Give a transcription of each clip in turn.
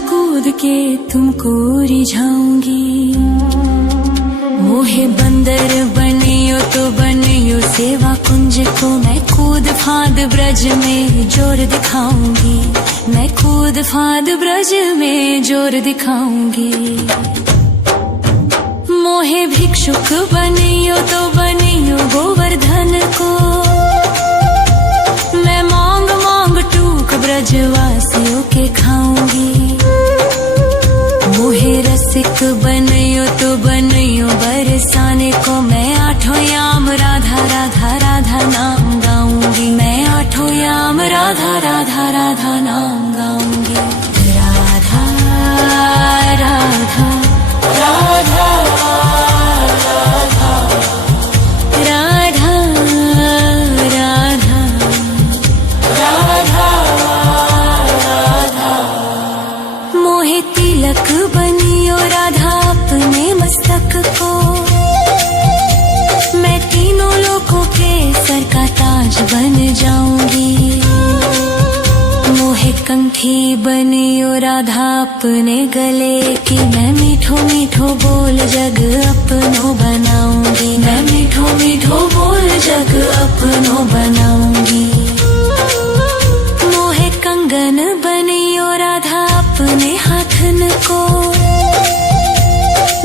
कूद के तुमको रिझाऊंगी। मोहे बंदर बनियो तो बनियो सेवा कुंज को, मैं कूद फांद ब्रज में जोर दिखाऊंगी। मैं कूद फांद ब्रज में जोर दिखाऊंगी। मोहे भिक्षुक बनियो तो बनियो गोवर्धन को, मैं मांग मांग टूक ब्रजवासियों के खाऊंगी। मोहे रसिक बनियो तो बनियो बरसाने को, मैं आठों याम राधा राधा राधा नाम गाऊंगी। मैं आठों याम राधा राधा राधा नाम गाऊंगी। राधा राधा राधा तिलक बनियो राधा अपने मस्तक को, मैं तीनों लोगों के सर का ताज बन जाऊंगी। मोहे कंठी बनियो राधा अपने गले की, मैं मीठो मीठो बोल जग अपनो बनाऊंगी। मैं मीठो मीठो बोल जग अपनो बनाऊंगी। मोहे कंगन बनियो राधा अपने हाथन को,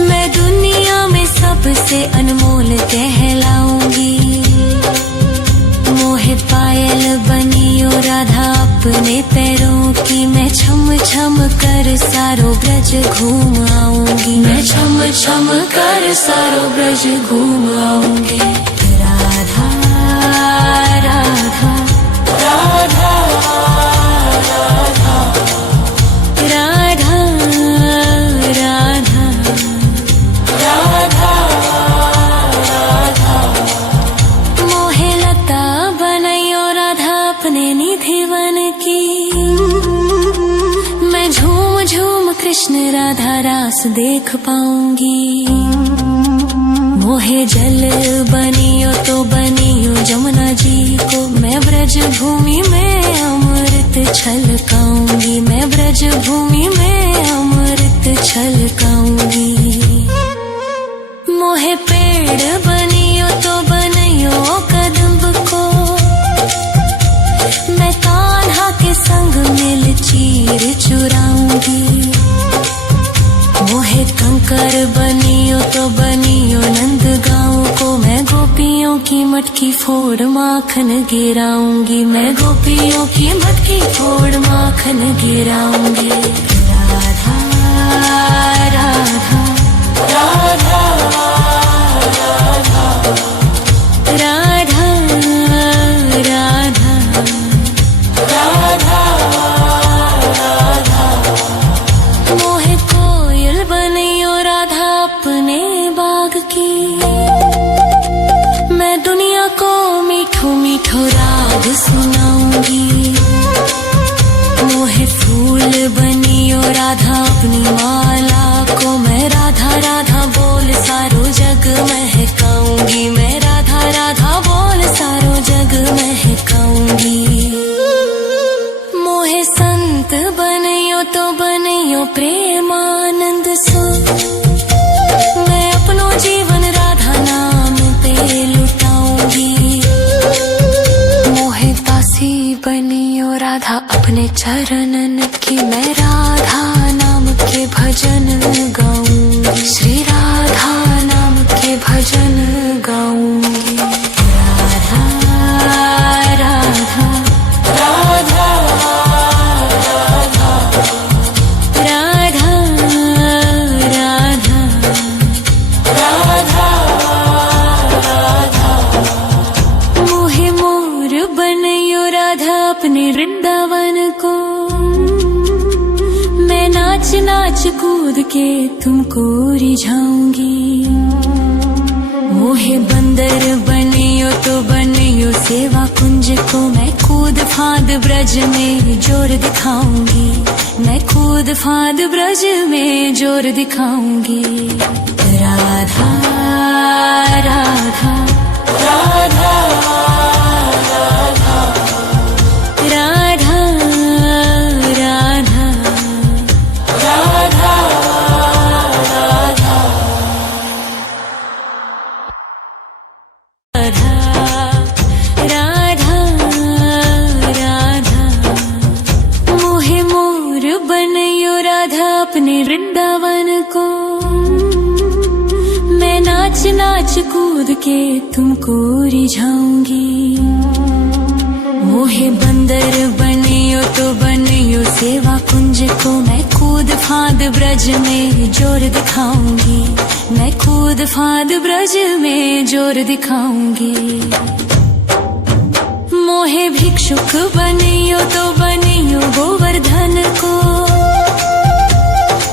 मैं दुनिया में सबसे अनमोल कहलाऊंगी। मोहे पायल बनियो राधा अपने पैरों की, मैं छम छम कर सारो ब्रज घूम आऊंगी। मैं छम छम कर सारो ब्रज घूम आऊंगी। राधा राधा राधा कृष्ण राधा रास देख पाऊंगी। मोहे जल बनियो तो बनियो जमुना जी को, मैं ब्रज भूमि में अमृत छलकाऊंगी। मैं ब्रज भूमि में अमृत छलकाऊंगी। मोहे पेड़ बनियो तो बनियो कदम्ब को, मैं कान्हा के संग मिल चीर चुराऊंगी। मोहे कंकर बनियो तो बनियो नंद गाँव को, मैं गोपियों की मटकी फोड़ माखन गिराऊंगी। मैं गोपियों की मटकी फोड़ माखन गिराऊंगी। राधा राधा राधा राधा राधा राधा राधा। मोहे कोयल बनियो राधा अपने बाग की, मैं दुनिया को मीठो मीठो राग सुनाऊंगी। मोहे फूल बनियो राधा अपनी माला को, मैं राधा राधा बोल सारो जग महकाऊंगी। मैं राधा राधा बोल सारो जग महकाऊंगी। मोहे संत बनियो तो बनियो प्रेमानंद सो, मैं अपनो जीवन राधा नाम पे लुटाऊंगी। मोहे दासी बनियो राधा अपने चरणन की, मैं राधा नाम के भजन गाऊंगी। श्री राधा नाम के भजन गाऊंगी। राधा राधा राधा राधा राधा राधा राधा। मोहे मोर बनियो राधा अपने वृंदावन को, मैं नाच नाच कूद के तुमको रिझाऊंगी। मोहे बंदर बनियो तो बनियो सेवा कुंज को, मैं कूद फांद ब्रज में जोर दिखाऊंगी। मैं कूद फांद ब्रज में जोर दिखाऊंगी। राधा राधा राधा राधा राधा राधा अपने वृंदावन को। मैं नाच नाच कूद के तुमको रिझाऊंगी। मोहे बंदर बनियो तो बनियो सेवा कुंज को। मैं कूद फांद ब्रज में जोर दिखाऊंगी। मैं कूद फांद ब्रज में जोर दिखाऊंगी। मोहे भिक्षुक बनियो तो बनियो गोवर्धन को।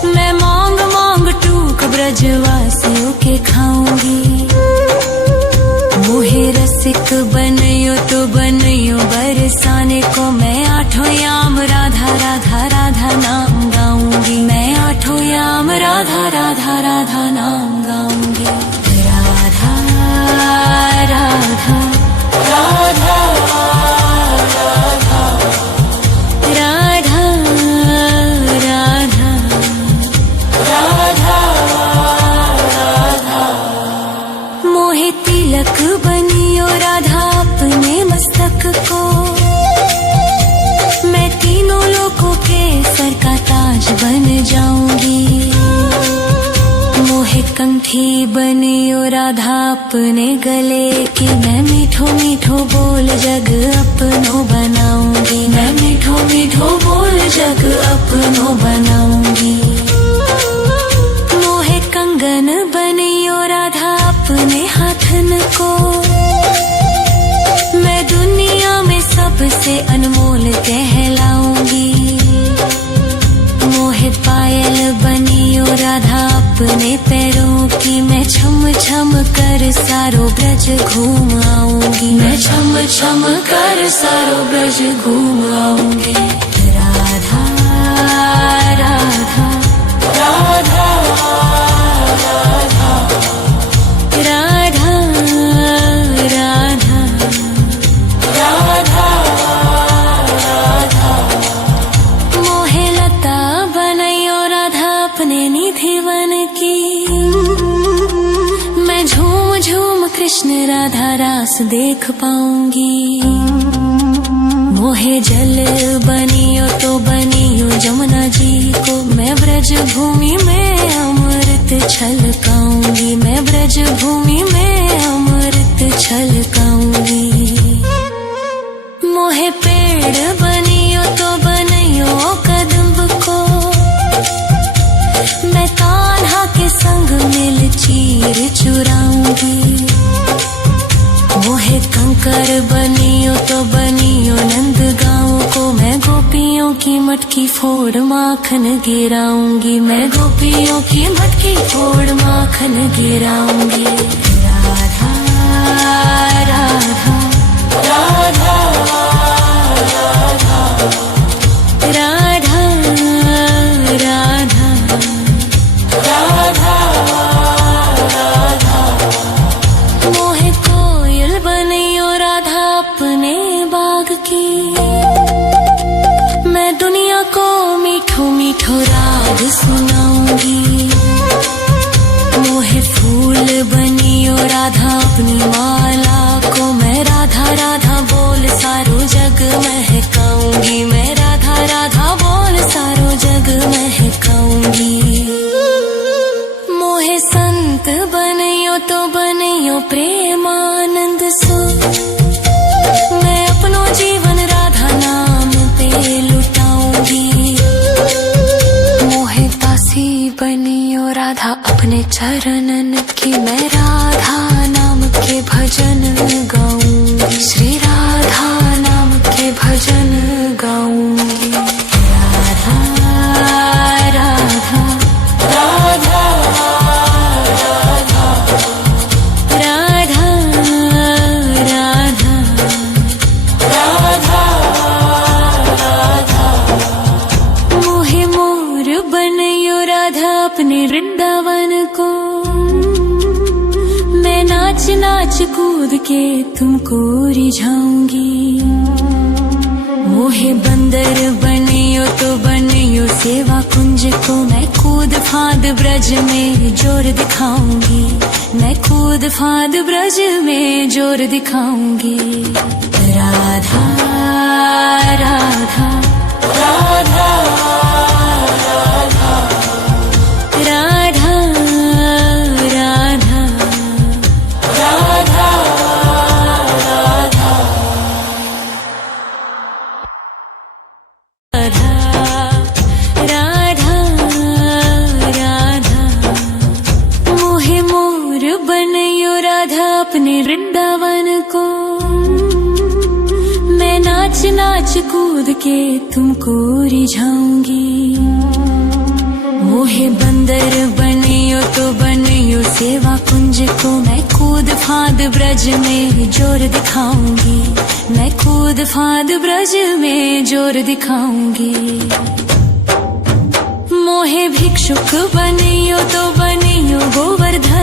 मैं मांग मांग टूक ब्रजवासियों के खाऊंगी। मोहे रसिक बनियो तो बनियो बरसाने को। मैं आठों याम राधा राधा राधा नाम गाऊंगी। मैं आठों याम राधा राधा राधा नाम गाऊंगी। राधा राधा राधा तिलक बनियो राधा अपने मस्तक को। मैं तीनों लोगों के सर का ताज बन जाऊंगी। मोहे कंठी बनियो राधा अपने गले की। मैं मीठो मीठो बोल जग अपनो बनाऊंगी। मैं मीठो मीठो बोल जग अपनो बनाऊंगी। मोहे कंगन बनियो राधा अपने हाथन को। मैं दुनिया में सबसे अनमोल कहलाऊंगी। मोहे पायल बनियो राधा अपने पैरों की। मैं छम छम कर सारो ब्रज घूम आऊंगी। मैं छम छम कर सारो ब्रज घूम आऊंगी। राधा राधा राधा राधा राधा राधा राधा राधा। मोहे लता बनैयो राधा अपने निधि वन की। मैं झूम झूम कृष्ण राधा रास देख पाऊंगी। मोहे जल बनियो तो बनियो जमुना जी को। मैं ब्रज भूमि में अमृत छलकाऊंगी। मैं ब्रज भूमि में अमृत छलकाऊंगी। मोहे पेड़ बनियो तो बनियो कदम्ब को। मैं कान्हा के संग मिल चीर चुराऊंगी। मोहे कंकर बनियो तो बनियो नंद गाँव को। मैं गोपियों की मटकी फोड़ माखन गिराऊंगी। मैं गोपियों की मटकी फोड़ माखन गिराऊंगी। राधा राधा राधा राधा राधा राधा राधा राधा। मोहे कोयल बनियो राधा अपने बाग की। मैं दुनिया को मीठो मीठो राग सुनाऊंगी। मोहे फूल बनियो राधा अपनी माला को। मैं राधा राधा बोल सारो जग महकाऊंगी। मैं राधा राधा बोल सारो जग महकाऊंगी। मोहे संत बनियो तो बनियो प्रेमानंद सो। मैं अपनो जीवन राधा नाम पे लुटाऊंगी। मोहे दासी बनियो राधा अपने चरणन की। मैं राधा नाम के भजन गाऊंगी। श्री राधा नाम के भजन गाऊंगी। राधा राधा राधा राधा राधा राधा राधा राधा। मोहे मोर बनियो राधा अपने वृंदावन को। मैं नाच नाच कूद के तुमको रिझाऊंगी। मोहे बंदर बनियो तो बनियो सेवा कुंज को। मैं कूद फांद ब्रज में जोर दिखाऊंगी। मैं कूद फांद ब्रज में जोर दिखाऊंगी। राधा राधा राधा राधा नाच नाच कूद के तुमको रिझाऊंगी। मोहे बंदर बनियो तो बनियो सेवा कुंज को, मैं कूद फांद ब्रज में जोर दिखाऊंगी। मैं कूद फांद ब्रज में जोर दिखाऊंगी। मोहे भिक्षुक बनियो तो बनियो गोवर्धन